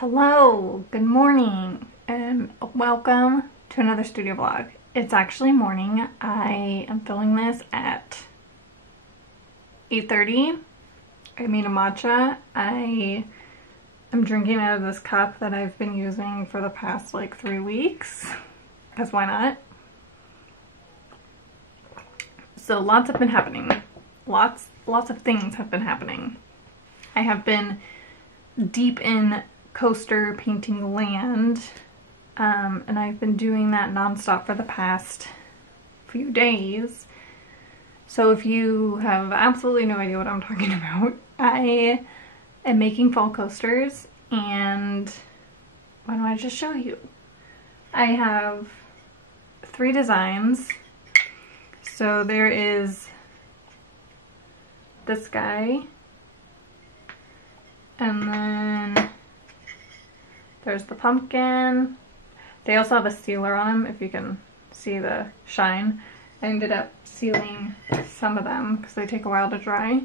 Hello, good morning, and welcome to another studio vlog. It's actually morning. I am filming this at 8:30. I made a matcha. I am drinking out of this cup that I've been using for the past like 3 weeks, because why not? So lots have been happening. Lots of things have been happening. I have been deep in coaster painting land, and I've been doing that nonstop for the past few days. So if you have absolutely no idea what I'm talking about, I am making fall coasters, and why don't I just show you? I have 3 designs. So there is this guy, and then there's the pumpkin. They also have a sealer on them, if you can see the shine. I ended up sealing some of them because they take a while to dry.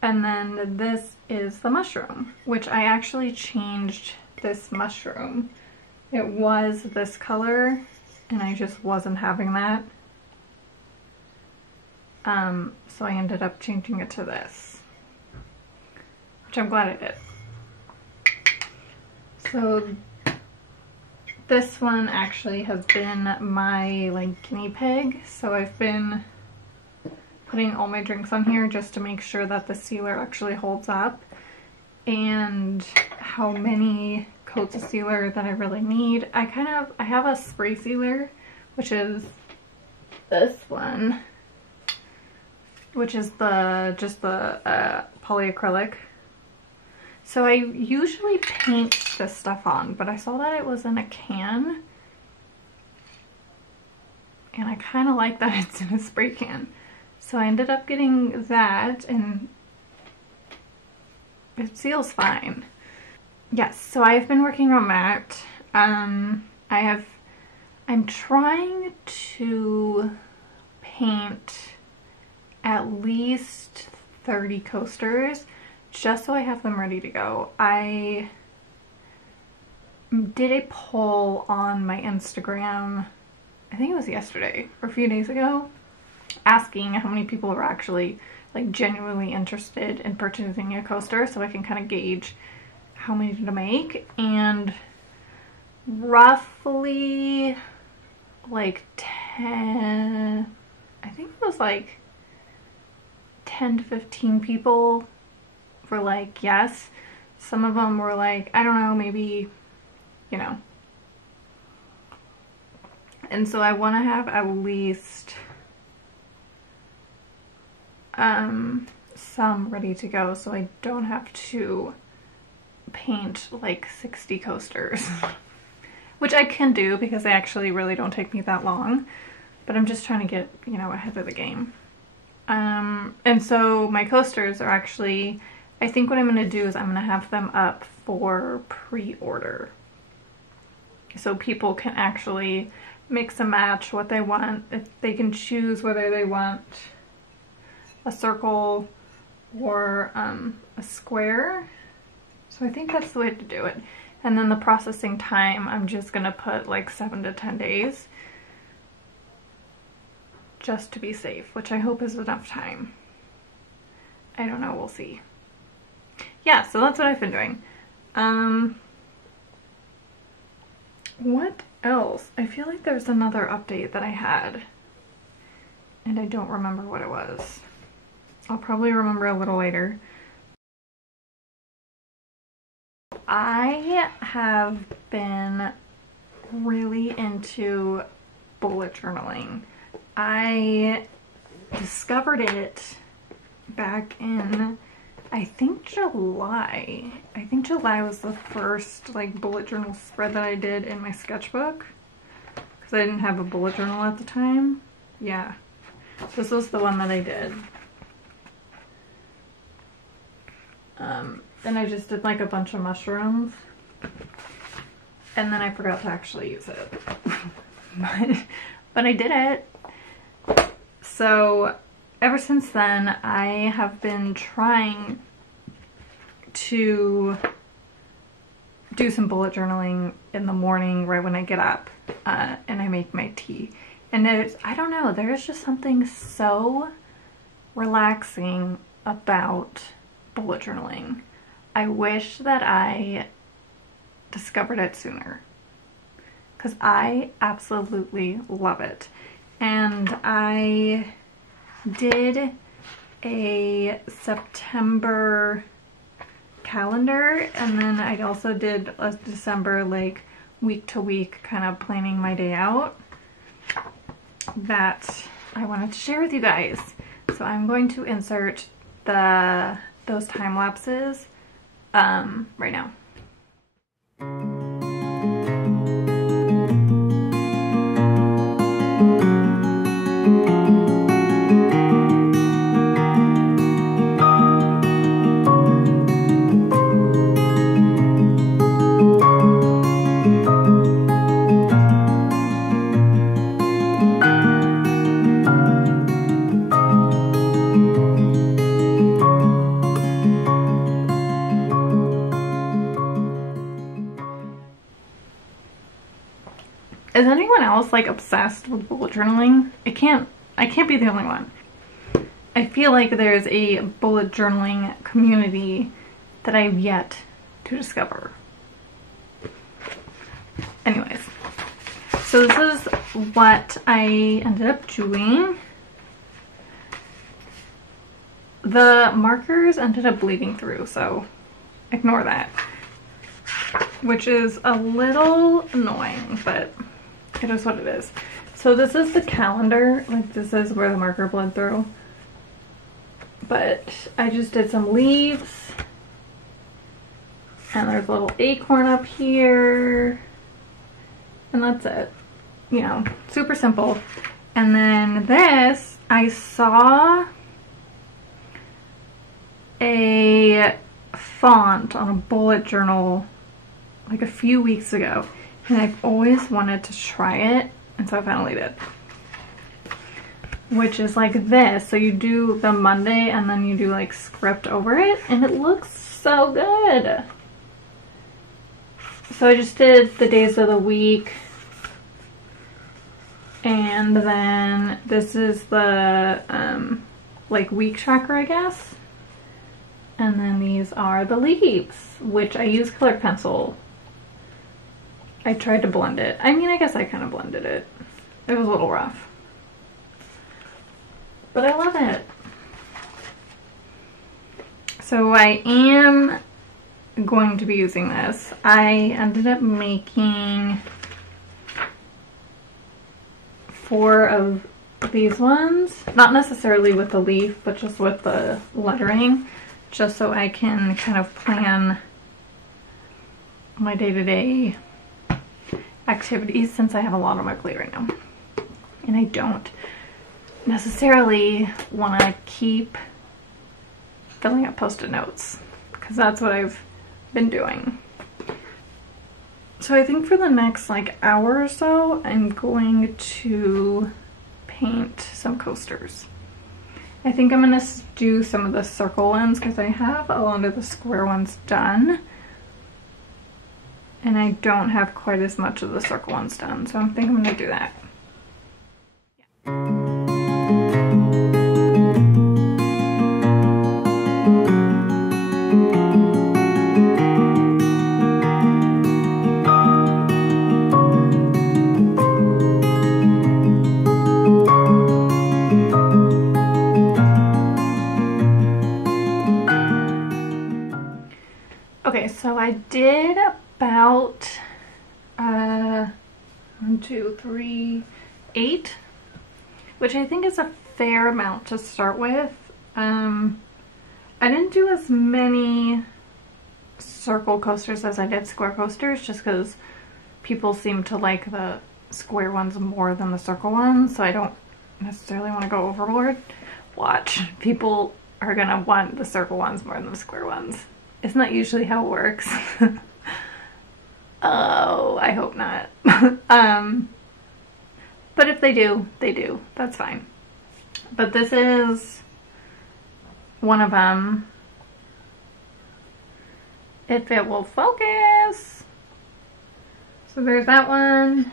And then this is the mushroom, which I actually changed this mushroom. It was this color, and I just wasn't having that. So I ended up changing it to this, which I'm glad I did. So this one actually has been my like guinea pig. So I've been putting all my drinks on here just to make sure that the sealer actually holds up, and how many coats of sealer that I really need. I have a spray sealer, which is this one, which is just the polyacrylic. So I usually paint this stuff on, but I saw that it was in a can, and I kind of like that it's in a spray can. So I ended up getting that, and it seals fine. Yes, so I've been working on that. I'm trying to paint at least 30 coasters, just so I have them ready to go. I did a poll on my Instagram, I think it was yesterday or a few days ago, asking how many people were actually like genuinely interested in purchasing a coaster, so I can kind of gauge how many to make. And roughly like 10, I think it was like 10 to 15 people were like yes. Some of them were like, I don't know, maybe, you know. And so I want to have at least some ready to go, so I don't have to paint like 60 coasters. Which I can do because they actually really don't take me that long, but I'm just trying to get, you know, ahead of the game. And so my coasters are actually, I think what I'm going to do is I'm going to have them up for pre-order. So people can actually mix and match what they want. If they can choose whether they want a circle or a square. So I think that's the way to do it. And then the processing time, I'm just going to put like 7 to 10 days. Just to be safe, which I hope is enough time. I don't know, we'll see. Yeah, so that's what I've been doing. What else? I feel like there's another update that I had, and I don't remember what it was. I'll probably remember a little later. I have been really into bullet journaling. I discovered it back in, I think July. I think July was the first like bullet journal spread that I did in my sketchbook, because I didn't have a bullet journal at the time. Yeah, this was the one that I did. And I just did like a bunch of mushrooms, and then I forgot to actually use it. but I did it. So ever since then, I have been trying to do some bullet journaling in the morning right when I get up, and I make my tea. And I don't know, there's just something so relaxing about bullet journaling. I wish that I discovered it sooner, because I absolutely love it. And I did a September calendar, and then I also did a December, like, week to week kind of planning my day out that I wanted to share with you guys. So I'm going to insert those time lapses right now. Is anyone else like obsessed with bullet journaling? I can't be the only one. I feel like there's a bullet journaling community that I've yet to discover. Anyways, so this is what I ended up doing. The markers ended up bleeding through, so ignore that, which is a little annoying, but it is what it is. So this is the calendar, like this is where the marker bled through. But I just did some leaves, and there's a little acorn up here, and that's it. You know, super simple. And then this, I saw a font on a bullet journal like a few weeks ago, and I've always wanted to try it, and so I finally did. Which is like this. So you do the Monday and then you do like script over it, and it looks so good. So I just did the days of the week, and then this is the like week tracker, I guess. And then these are the leaves, which I use colored pencil. I tried to blend it. I mean, I guess I kind of blended it. It was a little rough, but I love it. So I am going to be using this. I ended up making 4 of these ones, not necessarily with the leaf, but just with the lettering, just so I can kind of plan my day-to-day activities, since I have a lot on my plate right now. And I don't necessarily want to keep filling up post-it notes, because that's what I've been doing. So I think for the next like hour or so, I'm going to paint some coasters. I think I'm going to do some of the circle ones, because I have a lot of the square ones done, and I don't have quite as much of the circle ones done, so I think I'm going to do that. Okay, so I did about 1, 2, 3, 8, which I think is a fair amount to start with. I didn't do as many circle coasters as I did square coasters, just because people seem to like the square ones more than the circle ones, so I don't necessarily want to go overboard. Watch, people are gonna want the circle ones more than the square ones. Isn't that usually how it works? Oh, I hope not. But if they do, they do. That's fine. But this is one of them. If it will focus. So there's that one,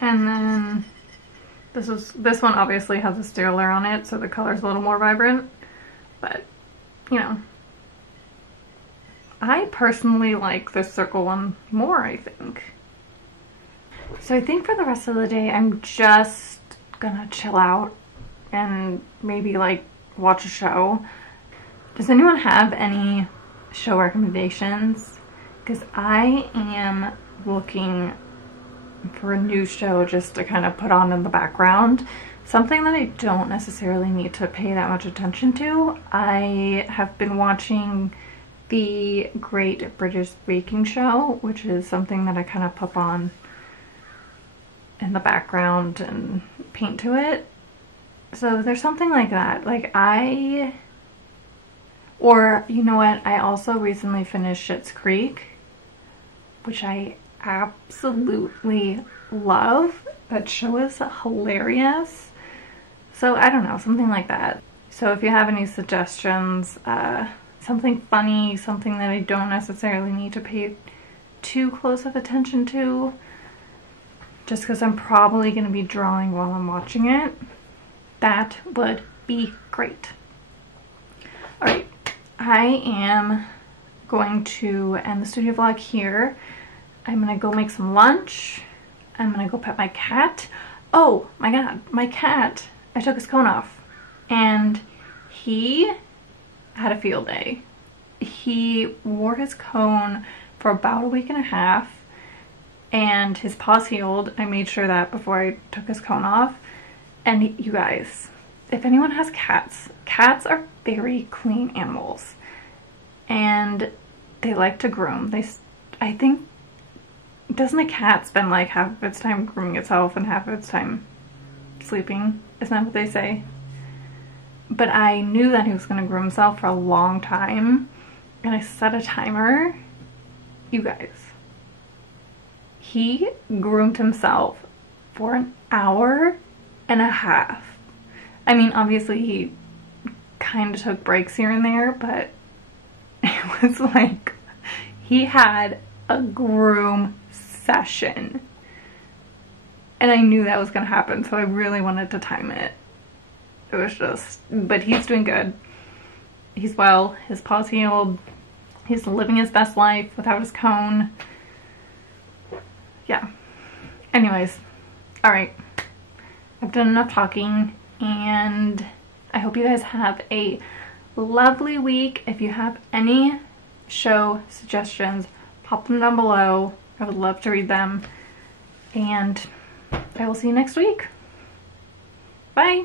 and then this one obviously has a sterler on it, so the color's a little more vibrant, but you know, I personally like this circle one more, I think. So I think for the rest of the day, I'm just gonna chill out and maybe like watch a show. Does anyone have any show recommendations? Because I am looking for a new show just to kind of put on in the background. Something that I don't necessarily need to pay that much attention to. I have been watching the Great British Baking Show, which is something that I kind of put on in the background and paint to it. So there's something like that. Like or you know what, I also recently finished Schitt's Creek, which I absolutely love. That show is hilarious. So I don't know, something like that. So if you have any suggestions, something funny, something that I don't necessarily need to pay too close of attention to, just because I'm probably going to be drawing while I'm watching it, that would be great. Alright, I am going to end the studio vlog here. I'm going to go make some lunch. I'm going to go pet my cat. Oh my god, my cat, I took his cone off and he had a field day. He wore his cone for about a week and a half and his paws healed. I made sure that before I took his cone off. And you guys, if anyone has cats, cats are very clean animals and they like to groom. I think, doesn't a cat spend like half of its time grooming itself and half of its time sleeping? Isn't that what they say? But I knew that he was going to groom himself for a long time, and I set a timer. You guys, he groomed himself for an hour and a half. I mean, obviously he kind of took breaks here and there, but it was like he had a groom session. And I knew that was going to happen, so I really wanted to time it. It was just, but he's doing good. He's well, his paw's healed. He's living his best life without his cone. Yeah. Anyways, alright. I've done enough talking, and I hope you guys have a lovely week. If you have any show suggestions, pop them down below. I would love to read them. And I will see you next week. Bye!